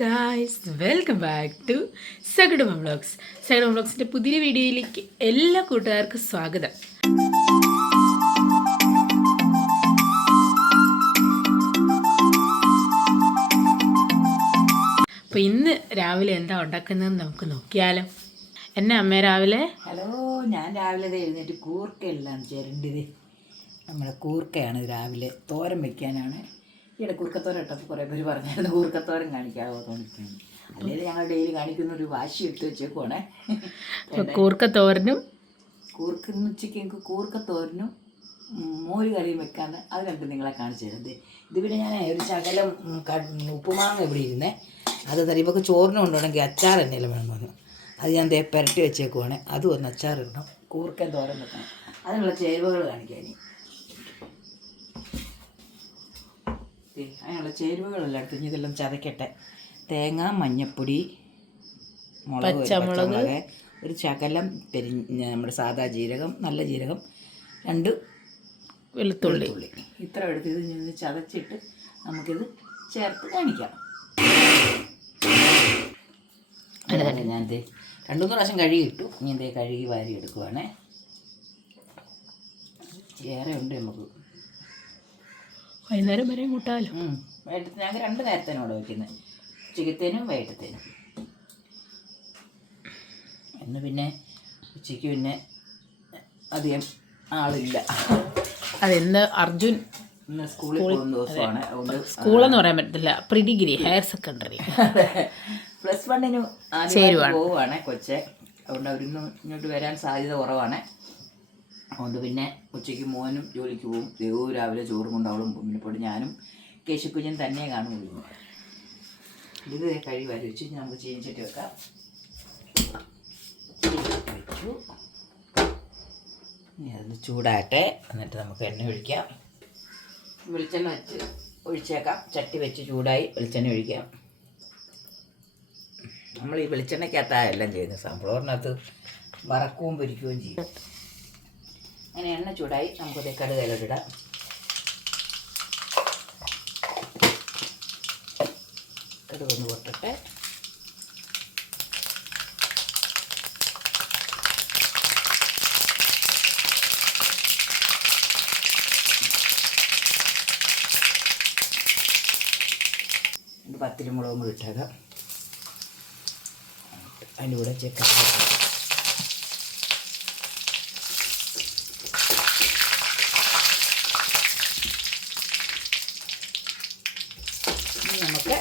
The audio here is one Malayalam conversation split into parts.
ഗായ്സ്, വെൽക്കം ബാക്ക് ടു സഗഡുമ വ്ളോഗ്സ്. സഗഡുമ വ്ളോഗ്സിൻ്റെ പുതിയ വീഡിയോയിലേക്ക് എല്ലാ കൂട്ടുകാർക്കും സ്വാഗതം. അപ്പോൾ ഇന്ന് രാവിലെ എന്താ ഉണ്ടാക്കുന്നതെന്ന് നമുക്ക് നോക്കിയാലോ. എന്നെ അമ്മ രാവിലെ ഹലോ, ഞാൻ രാവിലെ എഴുന്നേറ്റ് കൂർക്കയെല്ലാം ചിരണ്ടിത്. നമ്മുടെ കൂർക്കയാണ് രാവിലെ തോരൻ വയ്ക്കാനാണ്. ഇവിടെ കൂർക്കത്തോരൻ ഇട്ടപ്പോൾ കുറേ പേര് പറഞ്ഞായിരുന്നു കൂർക്കത്തോരൻ കാണിക്കാവോ തോന്നിക്കുന്നു. അല്ലെങ്കിൽ ഞങ്ങൾ ഡെയിലി കാണിക്കുന്ന ഒരു വാശി എടുത്ത് വെച്ചേക്കുവാണേ. കൂർക്കത്തോരനും കൂർക്കുന്ന ഉച്ചയ്ക്ക് എനിക്ക് കൂർക്കത്തോരനും മോര് കറിയും വെക്കാന്ന് അത് കണ്ട് നിങ്ങളെ കാണിച്ചു തരുന്നത്. ഇതിവിടെ ഞാൻ ഒരു ശകലം ഉപ്പുമാങ്ങ ഇവിടെ ഇരുന്നേ, അത് തരുമ്പോൾ ചോറിന് കൊണ്ടുപോകണമെങ്കിൽ അച്ചാർ എന്തെങ്കിലും വേണം പറഞ്ഞു. അത് ഞാൻ പുരട്ടി വെച്ചേക്കുവാണ്. അതും ഒന്ന് അച്ചാറിടണം, കൂർക്കൻ തോരൻ വെക്കണം. അതിനുള്ള ചേരുവകൾ കാണിക്കാൻ. അതിനുള്ള ചേരുവകളെല്ലാം എടുത്ത് ഇതെല്ലാം ചതക്കട്ടെ. തേങ്ങ, മഞ്ഞപ്പൊടി, പച്ചമുളക്, ഒരു ശകലം നമ്മുടെ സാദാ ജീരകം, നല്ല ജീരകം, 2 വെളുത്തുള്ളി. ഇത്ര എടുത്ത് ഇത് ചതച്ചിട്ട് നമുക്കിത് ചേർത്ത് കാണിക്കാം. ഞാൻ 2-3 പ്രാവശ്യം കഴുകിയിട്ടു. ഇനി കഴുകി വാരി എടുക്കുവാണേ. ഏറെ ഉണ്ട് നമുക്ക് വൈകുന്നേരം വരെ കൂട്ടാലോ. വൈകിട്ട് ഞങ്ങൾ 2 നേരത്തേനും ഇവിടെ വയ്ക്കുന്നത്, ഉച്ചക്കത്തേനും വൈകിട്ടത്തേനും. ഇന്ന് പിന്നെ ഉച്ചയ്ക്ക് പിന്നെ അധികം ആളില്ല. അതെന്ന് അർജുൻ ഇന്ന് സ്കൂളിൽ പോകുന്ന ദിവസമാണ്. സ്കൂളെന്ന് പറയാൻ പറ്റത്തില്ല, പ്രീ ഡിഗ്രി ഹയർ സെക്കൻഡറി +1 ആദ്യം പോവുകയാണ് കൊച്ചെ. അതുകൊണ്ട് അവരിന്ന് ഇങ്ങോട്ട് വരാൻ സാധ്യത കുറവാണ്. അതുകൊണ്ട് പിന്നെ ഉച്ചയ്ക്ക് മോനും ജോലിക്ക് പോകും. ദേവവും രാവിലെ ചോറും കൊണ്ട് അവളും പോകും. പിന്നെ ഇപ്പോൾ ഞാനും കേശുക്കുഞ്ഞും തന്നെ കാണുകയുള്ളൂ. ഇത് കഴി വരി വെച്ച് നമുക്ക് ചീനിച്ചിട്ട് വെക്കാം. വെച്ചു. ഇനി അതൊന്ന് ചൂടാട്ടെ. എന്നിട്ട് നമുക്ക് എണ്ണ ഒഴിക്കാം. വെളിച്ചെണ്ണ വെച്ച് ഒഴിച്ചേക്കാം. ചട്ടി വെച്ച് ചൂടായി വെളിച്ചെണ്ണ ഒഴിക്കാം. നമ്മൾ ഈ വെളിച്ചെണ്ണയ്ക്കകത്താണ് എല്ലാം ചെയ്യുന്നത്. സൺഫ്ലവറിനകത്ത് വറക്കുകയും പൊരിക്കുകയും ചെയ്യും. അങ്ങനെ എണ്ണ ചൂടായി നമുക്കത് കടുകയിലോട്ടിടാം. കടുകൊന്ന് പൊട്ടട്ടെ. പത്തിരിമുളകും കൂടി ഇട്ടേക്കാം. അതിൻ്റെ കൂടെ ചിക്കൻ നമുക്ക്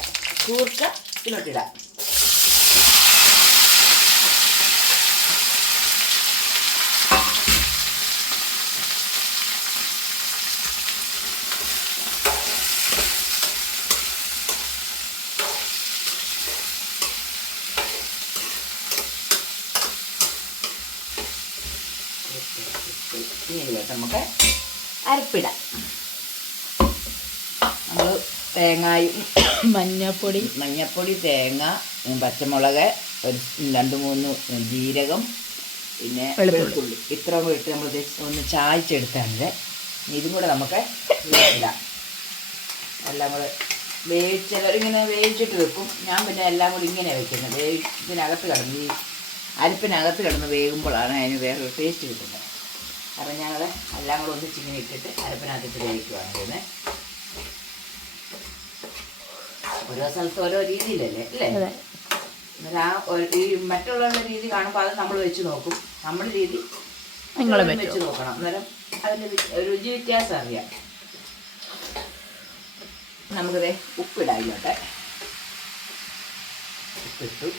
കൂർക്ക ഇതിലോട്ടിടാം. ഇനി നമുക്ക് അരപ്പിടാം. നമ്മൾ തേങ്ങയും മഞ്ഞപ്പൊടി, തേങ്ങ, പച്ചമുളക്, ഒരു 2-3 ജീരകം, പിന്നെ വെളുത്തുള്ളി, ഇത്രയും ഇട്ട് നമ്മൾ ഒന്ന് ചായച്ചെടുത്താണിത്. ഇതും കൂടെ നമുക്ക് ഇടാം. എല്ലാം കൂടെ ചിലരിങ്ങനെ വേവിച്ചിട്ട് വെക്കും. ഞാൻ പിന്നെ എല്ലാം കൂടി ഇങ്ങനെ വയ്ക്കുന്നത്. ഇതിനകത്ത് കിടന്ന് ഈ അരിപ്പിനകത്ത് കിടന്ന് വേകുമ്പോഴാണ് അതിന് വേറൊരു ടേസ്റ്റ് കിട്ടുന്നത്. കാരണം ഞങ്ങൾ എല്ലാം കൂടെ ഒന്നിച്ചിങ്ങനെ ഇട്ടിട്ട് അരപ്പിനകത്തിട്ട് വേവിക്കുവാണ് ചെയ്യുന്നത്. ഓരോ സ്ഥലത്ത് ഓരോ രീതിയിലല്ലേ അല്ലേ? എന്നാൽ ഈ മറ്റുള്ളവരുടെ രീതി കാണുമ്പോൾ അത് നമ്മൾ വെച്ച് നോക്കും. നമ്മുടെ രീതി വെച്ച് നോക്കണം. അന്നേരം അതിൻ്റെ രുചി വ്യത്യാസം അറിയാം. നമുക്കിത് ഉപ്പിടായില്ലോട്ടെ. ഉപ്പിട്ടു.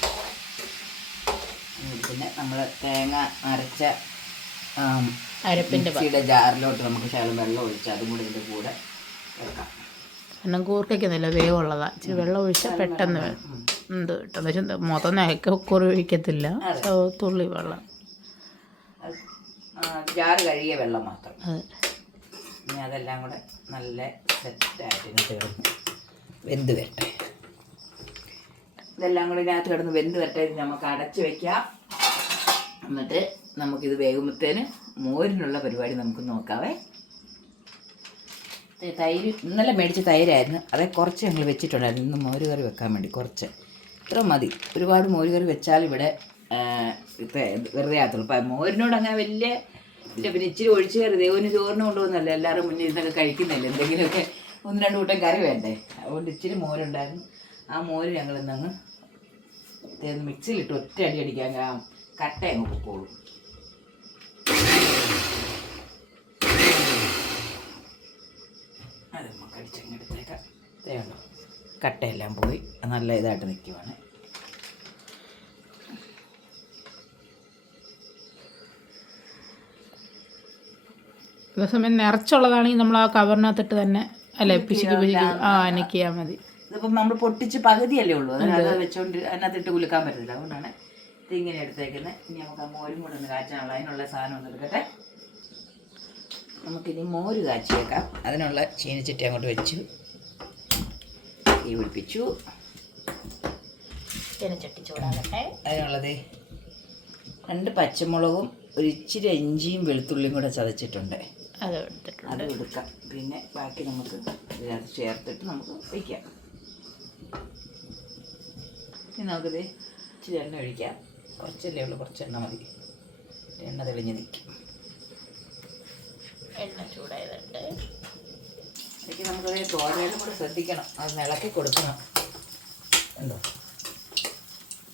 പിന്നെ നമ്മൾ തേങ്ങ അരച്ച അരപ്പിൻ്റെ ജാറിലോട്ട് നമുക്ക് ശകലം വെള്ളം ഒഴിച്ച് അതും കൂടെ ഇതിൻ്റെ കൂടെ വെക്കാം. കാരണം കൂർക്കയ്ക്ക് നല്ല വേവുള്ളതാണ്. ഇച്ചിരി വെള്ളം ഒഴിച്ചാൽ പെട്ടെന്ന് എന്ത് കിട്ടും. പക്ഷെ മൊത്തം കുറി ഒഴിക്കത്തില്ല, തുള്ളി വെള്ളം, ജാറ് കഴുകിയ വെള്ളം മാത്രം. ഇനി അതെല്ലാം കൂടെ നല്ല സെറ്റായിട്ട് കിടന്ന് വെന്ത് വരട്ടെ. ഇതെല്ലാം കൂടെ ഇതിനകത്ത് കിടന്ന് വെന്ത് വരട്ടെ. നമുക്ക് അടച്ച് വയ്ക്കാം. എന്നിട്ട് നമുക്കിത് വേകുമ്പോഴത്തേന് മോരിനുള്ള പരിപാടി നമുക്ക് നോക്കാവേ. തൈര് ഇന്നലെ മേടിച്ച തൈരായിരുന്നു, അതേ കുറച്ച് ഞങ്ങൾ വെച്ചിട്ടുണ്ടായിരുന്നു ഇന്ന് മോര് കറി വെക്കാൻ വേണ്ടി. കുറച്ച് ഇത്ര മതി. ഒരുപാട് മോര് കറി വെച്ചാൽ ഇവിടെ വെറുതെ ആകത്തുള്ളൂ. അപ്പം മോരിനോട് അങ്ങനെ വലിയ ഇല്ല. പിന്നെ ഇച്ചിരി ഒഴിച്ച് കയറി ദൈവന് ചോറിന് കൊണ്ടുപോകുന്നല്ല, എല്ലാവരും മുന്നിൽ ഇരുന്നൊക്കെ കഴിക്കുന്നില്ല, എന്തെങ്കിലുമൊക്കെ 1-2 കൂട്ടം കറി വേണ്ടേ. അതുകൊണ്ട് ഇച്ചിരി മോരുണ്ടായിരുന്നു. ആ മോര് ഞങ്ങൾ ഇന്നങ്ങ് മിക്സിയിലിട്ട് ഒറ്റ അടി അടിക്കാൻ ആ കട്ട അങ്ങ് പൊക്കോളും. അത് നമുക്ക് അടിച്ചങ്ങെടുത്തേക്കാം. തേണ്ടോ കട്ടയെല്ലാം പോയി നല്ല ഇതായിട്ട് നിൽക്കുവാണ്. അതേസമയം നിറച്ചുള്ളതാണെങ്കിൽ നമ്മൾ ആ കവറിനകത്തിട്ട് തന്നെ അല്ലേ പിശുക്ക് അനക്കിയാൽ മതി. ഇതിപ്പം നമ്മൾ പൊട്ടിച്ച് പകുതിയല്ലേ ഉള്ളൂ, അത് വെച്ചോണ്ട് അതിനകത്തിട്ട് കുലുക്കാൻ പറ്റത്തില്ല. അതുകൊണ്ടാണ് ഇതിങ്ങനെ എടുത്തേക്കുന്നത്. ഇനി നമുക്ക് ആ മോരും കൂടെ ഒന്ന് കാച്ചാനുള്ള അതിനുള്ള സാധനം ഒന്ന് എടുക്കട്ടെ. നമുക്കിനി മോര് കാച്ചി വെക്കാം. അതിനുള്ള ചീനിച്ചട്ടി അങ്ങോട്ട് വെച്ചു, തീ പിടിപ്പിച്ചു. ചീനിച്ചട്ടി ചൂടാകട്ടെ. അതിനുള്ളത് 2 പച്ചമുളകും ഒരു ഇച്ചിരി ഇഞ്ചിയും വെളുത്തുള്ളിയും കൂടെ ചതച്ചിട്ടുണ്ട്, അത് എടുക്കാം. പിന്നെ ബാക്കി നമുക്ക് ഇതിനകത്ത് ചേർത്തിട്ട് നമുക്ക് വയ്ക്കാം. ഇനി നമുക്കിത് ഇച്ചിരി എണ്ണ ഒഴിക്കാം. കുറച്ചല്ലേ ഉള്ളൂ, കുറച്ച് എണ്ണ മതി. എണ്ണ തെളിഞ്ഞ് നിൽക്കും. എണ്ണ ചൂടായതുണ്ട്. ഇടയ്ക്ക് നമുക്കത് തോരയിലും കൂടെ ശ്രദ്ധിക്കണം, അത് ഇളക്കി കൊടുക്കണം. എന്തോ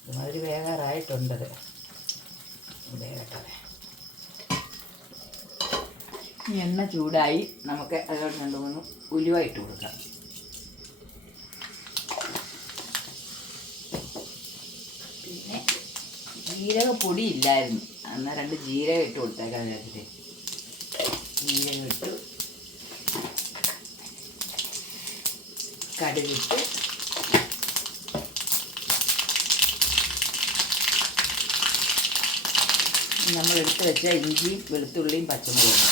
ഒരുമാതിരി വേകാറായിട്ടുണ്ടത്. വേകട്ടെ. എണ്ണ ചൂടായി, നമുക്ക് അതിലോട്ട് 2-3 ഉലുവ ഇട്ട് കൊടുക്കാം. പിന്നെ ജീരകപ്പൊടി ഇല്ലായിരുന്നു, എന്നാൽ 2 ജീരകം ഇട്ട് കൊടുത്തേക്കാൻ വിചാരിച്ചിട്ട് ജീരകം ഇട്ടു. കടുകിട്ട് നമ്മൾ എടുത്ത് വെച്ച ഇഞ്ചിയും വെളുത്തുള്ളിയും പച്ചമുളകും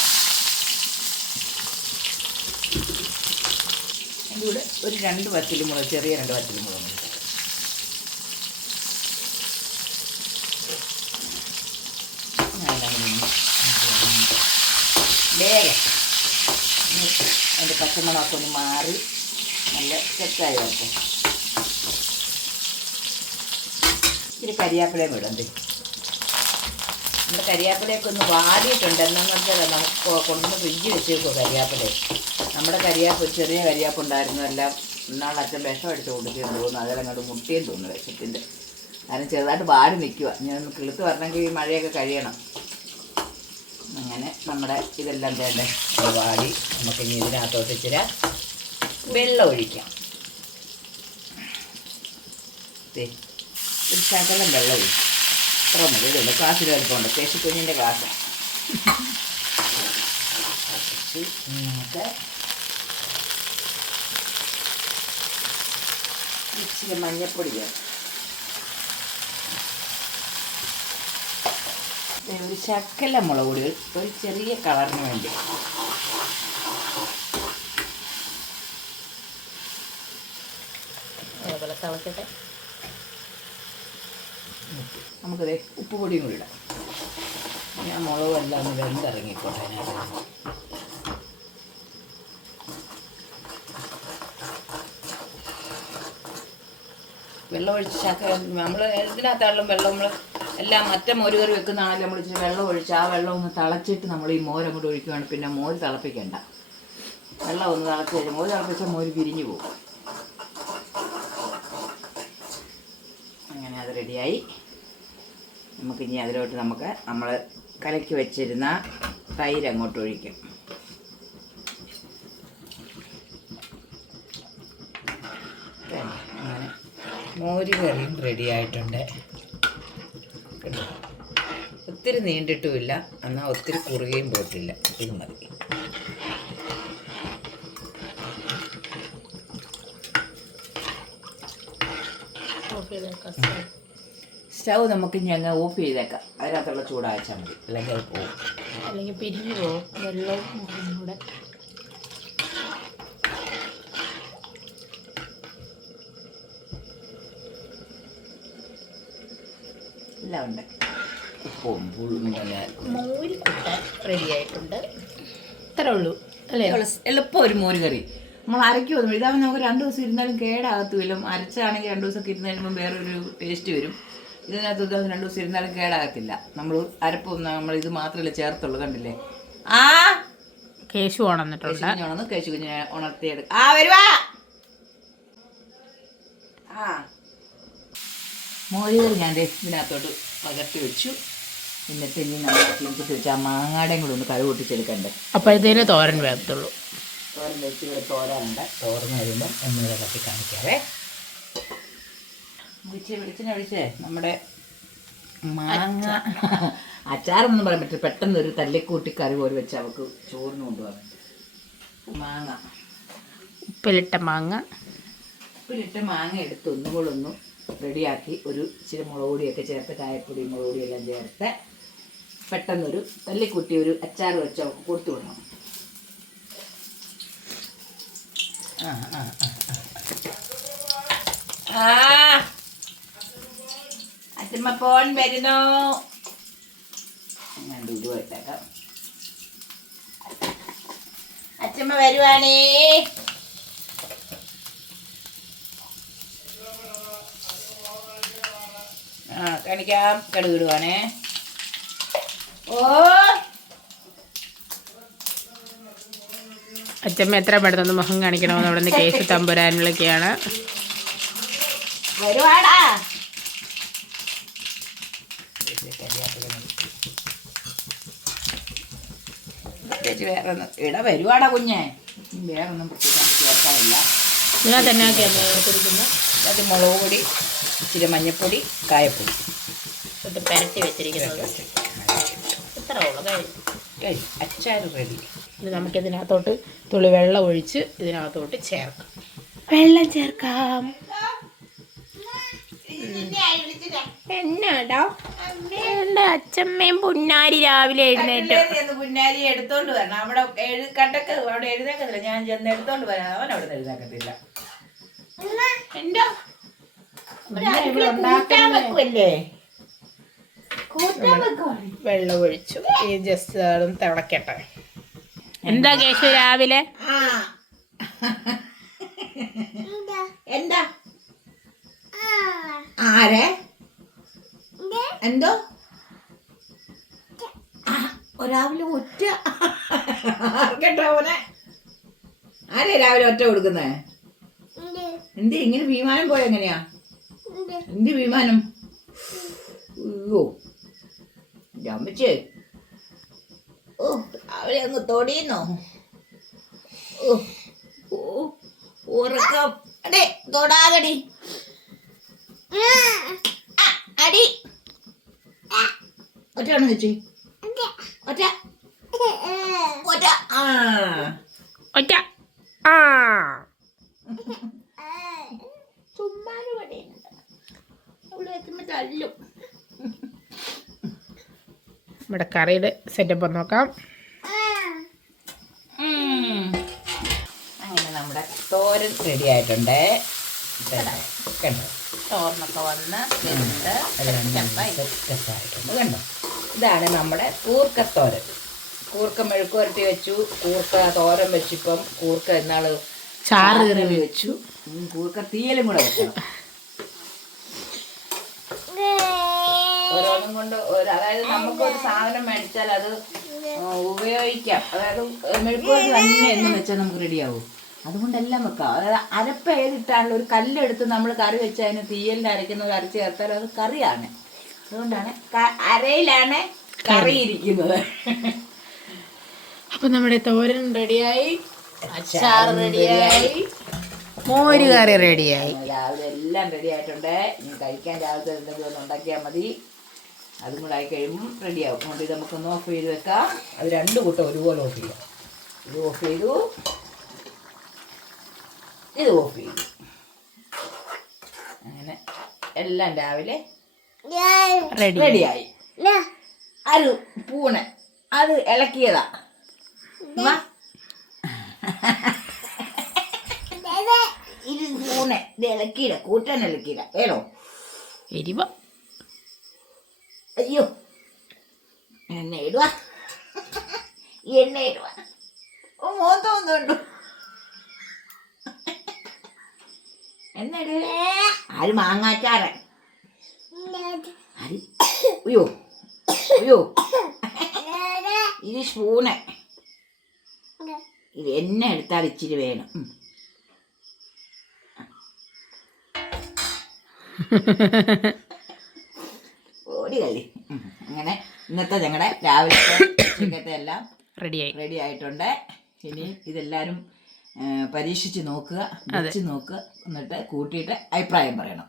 അതിൻ്റെ കൂടെ ഒരു 2 വറ്റൽമുളക്, ചെറിയ 2 വറ്റൽമുളക് വേഗം അതിൻ്റെ പച്ചമുളകൊക്കെ ഒന്ന് മാറി നല്ല സെറ്റായി വരട്ടെ. ഇച്ചിരി കരിയാപ്പിലയും വിടണ്ടേ. നമ്മുടെ കരിയാപ്പിലയൊക്കെ ഒന്ന് വാടിയിട്ടുണ്ട്. എന്താണെന്ന് വെച്ചാൽ നമുക്ക് കൊണ്ടുവന്ന് ഫ്രിഡ്ജ് വെച്ചേക്കോ കരിയാപ്പില. നമ്മുടെ കരിയാപ്പ് ചെറിയ കരിയാപ്പ് ഉണ്ടായിരുന്നു, എല്ലാം ഇന്നാൾ അച്ഛൻ വിഷം അടിച്ച് കൊടുക്കുകയും തോന്നുന്നു. അതെല്ലാം അങ്ങോട്ട് മുട്ടിയും തോന്നുന്നു വിഷത്തിൻ്റെ. കാരണം ചെറുതായിട്ട് വാടി നിൽക്കുക. ഞാൻ കിളുത്ത് വരണമെങ്കിൽ ഈ മഴയൊക്കെ കഴിയണം. അങ്ങനെ നമ്മുടെ ഇതെല്ലാം വേണ്ടേ വാടി. നമുക്കിനി ഇതിനകത്തോട്ട് ഇച്ചിരി വെള്ളം ഒഴിക്കാം. ഒരു ശകലം വെള്ളം ഒഴിക്കും. ഇത്ര മതി. ഇതുണ്ട് ക്ലാസ്സിൽ വലുപ്പമുണ്ട്, കേശുക്കുഞ്ഞിൻ്റെ ക്ലാസ്. നമുക്ക് ഇച്ചിരി മഞ്ഞപ്പൊടി ചേർക്കാം. ഒരു ശകല മുളക് പൊടി, ഒരു ചെറിയ കളറിന് വേണ്ടി. അതേപോലെ തിളക്കട്ടെ. നമുക്കത് ഉപ്പുപൊടിയും കൂടി ഇടാം. ഞാൻ മുളകുമെല്ലാം ഒന്ന് വെന്തിറങ്ങിക്കോട്ടെ. അതിനകത്ത് വെള്ളം ഒഴിച്ച് നമ്മൾ ഇതിനകത്താണെങ്കിലും വെള്ളം നമ്മൾ എല്ലാം മറ്റേ മോര് കറി വെക്കുന്നതാണെങ്കിലും നമ്മൾ ഇച്ചിരി വെള്ളം ഒഴിച്ച് ആ വെള്ളം ഒന്ന് തിളച്ചിട്ട് നമ്മൾ ഈ മോര് അങ്ങോട്ട് ഒഴിക്കുകയാണ്. പിന്നെ മോര് തിളപ്പിക്കണ്ട, വെള്ളം ഒന്ന് തിളച്ച് കഴിഞ്ഞാൽ മോര് തിളപ്പിച്ചാൽ മോര് പിരിഞ്ഞു പോകും. അങ്ങനെ അത് റെഡിയായി. നമുക്കിനി അതിലോട്ട് നമ്മൾ കലക്കി വെച്ചിരുന്ന തൈര് അങ്ങോട്ട് ഒഴിക്കും. അങ്ങനെ മോര് കറിയും റെഡിയായിട്ടുണ്ട്. ഒത്തിരി നീണ്ടിട്ടുമില്ല, എന്നാൽ ഒത്തിരി കുറുകയും പോയിട്ടില്ല. ഇത് മതി. സ്റ്റൗ നമുക്ക് ഇനി അങ്ങ് ഓഫ് ചെയ്തേക്കാം. അതിനകത്തുള്ള ചൂടാച്ചാൽ മതി, അല്ലെങ്കിൽ അത് പോകും. അല്ലെങ്കിൽ പിരിഞ്ഞു പോകും വെള്ളവും കൂടെ. എല്ലാം ഉണ്ട്. ഉപ്പും പുളും മോരിക്കുട്ട റെഡി ആയിട്ടുണ്ട്. ഇത്രേ ഉള്ളൂ. അല്ലേ? എളുപ്പം ഒരു മോര് കറി നമ്മൾ അരയ്ക്കുമോ ഇതാകുമ്പോൾ നമുക്ക് 2 ദിവസം ഇരുന്നാലും കേടാകത്തുമില്ല. അരച്ചാണെങ്കിൽ 2 ദിവസമൊക്കെ ഇരുന്ന് കഴിയുമ്പോൾ വേറൊരു ടേസ്റ്റ് വരും. ഇതിനകത്ത് 2 ദിവസം ഇരുന്നാലും കേടാകത്തില്ല. നമ്മൾ അരപ്പൊന്നും നമ്മൾ ഇത് മാത്രമല്ലേ ചേർത്തുള്ളൂ. കണ്ടില്ലേ? ആ കേശു ഉണർന്നിട്ടുണ്ട്. കേശു കുഞ്ഞിനെ ഉണർത്തിയെടുക്കും. ആ വരുവാ. ആ മോര് കറി ഞാൻ ഇതിനകത്തോട്ട് പകർത്തി വെച്ചു. എന്നിട്ട് ഇനി നമ്മൾ ക്ലീനിപ്പിച്ച് വെച്ചാൽ ആ മാങ്ങാടയും കൂടെ ഒന്ന് കടുക് പൊട്ടിച്ചെടുക്കണ്ടേ. അപ്പോഴത്തേന് തോരൻ വേഗത്തുള്ളൂ. തോരൻ വെച്ച് ഇവിടെ തോരാനുണ്ട്. തോർന്ന് കഴിയുമ്പം ഒന്നുകൂടെ കത്തി കാണിക്കാവേ. വെളിച്ചെണ്ണ ഒഴിച്ചേ നമ്മുടെ മാങ്ങ അച്ചാറൊന്നും പറയാൻ പറ്റില്ല. പെട്ടെന്ന് ഒരു തല്ലിക്കൂട്ടി കറി പോലെ വെച്ച് അവൾക്ക് ചോറിന് കൊണ്ടുപോകാൻ. മാങ്ങ ഉപ്പിലിട്ട മാങ്ങ എടുത്ത് ഒന്നുകൂടെ ഒന്ന് റെഡിയാക്കി ഒരു ഇച്ചിരി മുളക് പൊടിയൊക്കെ ചേർത്ത് കായപ്പൊടി മുളക് പൊടിയെല്ലാം ചേർത്ത് പെട്ടെന്നൊരു തല്ലിക്കുട്ടി ഒരു അച്ചാർ വെച്ച് അവൾക്ക് കൊടുത്തു വിടണം. അച്ഛമ്മ ഫോൺ വരുന്നു. ഞാൻ ദൂരമായിട്ടേക്കാം. അച്ഛമ്മ വരുവാണേ. കാണിക്കാം. കടുക് ഇടുവാണേ. ഓ അച്ഛമ്മ എത്ര പെട്ടെന്ന് മുഖം കാണിക്കണമെന്ന് അവിടെ നിന്ന് കേസ് തമ്പുരാൻ വിളിക്കുകയാണ്. വരുവാടാ. വേറൊന്നും വരുവാടാ കുഞ്ഞെ. വേറൊന്നും പ്രത്യേകിച്ച് ചേർക്കാനില്ല. ഇതിനകത്ത് തന്നെ അത് മുളക് പൊടി ഇച്ചിരി മഞ്ഞൾപ്പൊടി കായപ്പൊടി പെരട്ടി വെച്ചിരിക്കുന്നത്. അച്ചാർ റെഡി. ഇത് നമുക്കിതിനകത്തോട്ട് തുള്ളി വെള്ളം ഒഴിച്ച് ഇതിനകത്തോട്ട് ചേർക്കാം. വെള്ളം ചേർക്കാം. എന്നാടാ എൻ്റെ അച്ഛമ്മയും പുന്നാരി രാവിലെ എഴുന്നേറ്റ്. പുന്നാരി എടുത്തോണ്ട് വരണം. അവിടെ കട്ടക്ക് അവിടെ എഴുന്നേക്കത്തില്ല. ഞാൻ ചെന്ന് എടുത്തോണ്ട് വരാം. അവൻ അവിടെ എഴുന്നേക്കത്തില്ല. എന്താ വെള്ളം ഒഴിച്ചു. ഈ ജസ്റ്റ് തിളക്കട്ടെ. എന്താ കേശു രാവിലെ? എന്താ ആരെ എന്തോ രാവിലെ ഒറ്റ കേട്ടോ മോനെ. ആരെ രാവിലെ ഒറ്റ കൊടുക്കുന്നേ? എന്ത് ഇങ്ങനെ വിമാനം പോയ എങ്ങനെയാ? എന്ത് വിമാനം? അയ്യോ അമ്മച്ചേ. ഓ രാവിലെ അങ്ങ് തൊടിയുന്നോ? ഉറക്കം. അടേ തൊടാകടി. അടി ഒറ്റയാണോ ചേച്ചി? ഒറ്റ ഒറ്റ ആ ഒറ്റ ആ ചുമ്മാനും പടിയുണ്ട്. അവിടെ എത്തുമ്പോ തല്ലും. നമ്മുടെ കറിയുടെ സെറ്റപ്പ് നോക്കാം. അങ്ങനെ നമ്മുടെ തോരൻ റെഡി ആയിട്ടുണ്ട്. കണ്ടോ തോരനൊക്കെ വന്ന് സെറ്റായിട്ടുണ്ട്. കണ്ടോ ഇതാണ് നമ്മുടെ കൂർക്കത്തോരൻ. കൂർക്ക മെഴുക്ക് പുരട്ടി വെച്ചു. കൂർക്ക തോരൻ വെച്ചിപ്പം കൂർക്ക എന്നാള് ചാറ് കറി വെച്ചു. കൂർക്ക തീയലും കൂടെ വെക്കണം. ഓരോന്നും കൊണ്ട് അതായത് നമുക്കൊരു സാധനം മേടിച്ചാൽ അത് ഉപയോഗിക്കാം. അതായത് മെഴുക്ക് പുരട്ടി തന്നെ എന്നും വെച്ചാൽ നമുക്ക് റെഡിയാവും. അതുകൊണ്ടെല്ലാം വെക്കാം. അതായത് അരപ്പ ഏതിട്ടാണല്ലോ ഒരു കല്ലെടുത്ത് നമ്മൾ കറി വെച്ച് അതിന് തീയലിൻ്റെ അരയ്ക്കുന്നത് അരച്ച് ചേർത്താൽ അത് കറിയാണ്. അതുകൊണ്ടാണ് അരയിലാണ് കറി ഇരിക്കുന്നത്. അപ്പൊ നമ്മുടെ തോരൻ റെഡിയായി, അച്ചാർ റെഡിയായി, മോര് കറി റെഡിയായി. രാവിലെ എല്ലാം റെഡി ആയിട്ടുണ്ട്. ഇനി കഴിക്കാൻ രാവിലത്തെ എന്തെങ്കിലും ഒന്ന് ഉണ്ടാക്കിയാൽ മതി. അതും കൂടെ ആയി കഴിയുമ്പം റെഡിയാവും. അതുകൊണ്ട് ഇത് നമുക്കൊന്ന് ഓഫ് ചെയ്ത് വെക്കാം. അത് 2 കൂട്ടം ഒരുപോലെ ഓഫ് ചെയ്യാം. ഇത് ഓഫ് ചെയ്തു, ഇത് ഓഫ് ചെയ്തു. അങ്ങനെ എല്ലാം രാവിലെ റെഡിയായി. ഒരു പൂണ് അത് ഇളക്കിയതാ. ഇത് പൂണ് ഇത് ഇളക്കിയില്ല, കൂട്ടാൻ ഇളക്കിയില്ല. വേണോ? എരിവ. അയ്യോ എണ്ണ ഇടുക, എണ്ണ ഇടുക. ഓ മോത്തോന്നുണ്ടോ എന്നാട് ആര് മാങ്ങാച്ചാറ് ആര് അയ്യോ അയ്യോ ഇത് സ്പൂണ് ഇത് എന്നെ എടുത്താൽ ഇച്ചിരി വേണം ഓടി കളി അങ്ങനെ ഇന്നത്തെ ഞങ്ങളുടെ രാവിലത്തെ ഉച്ചക്കത്തെ എല്ലാം റെഡി ആയിട്ടുണ്ട്. ഇനി ഇതെല്ലാവരും പരീക്ഷിച്ച് നോക്കുക, വെച്ച് നോക്കുക, എന്നിട്ട് കൂട്ടിയിട്ട് അഭിപ്രായം പറയണം.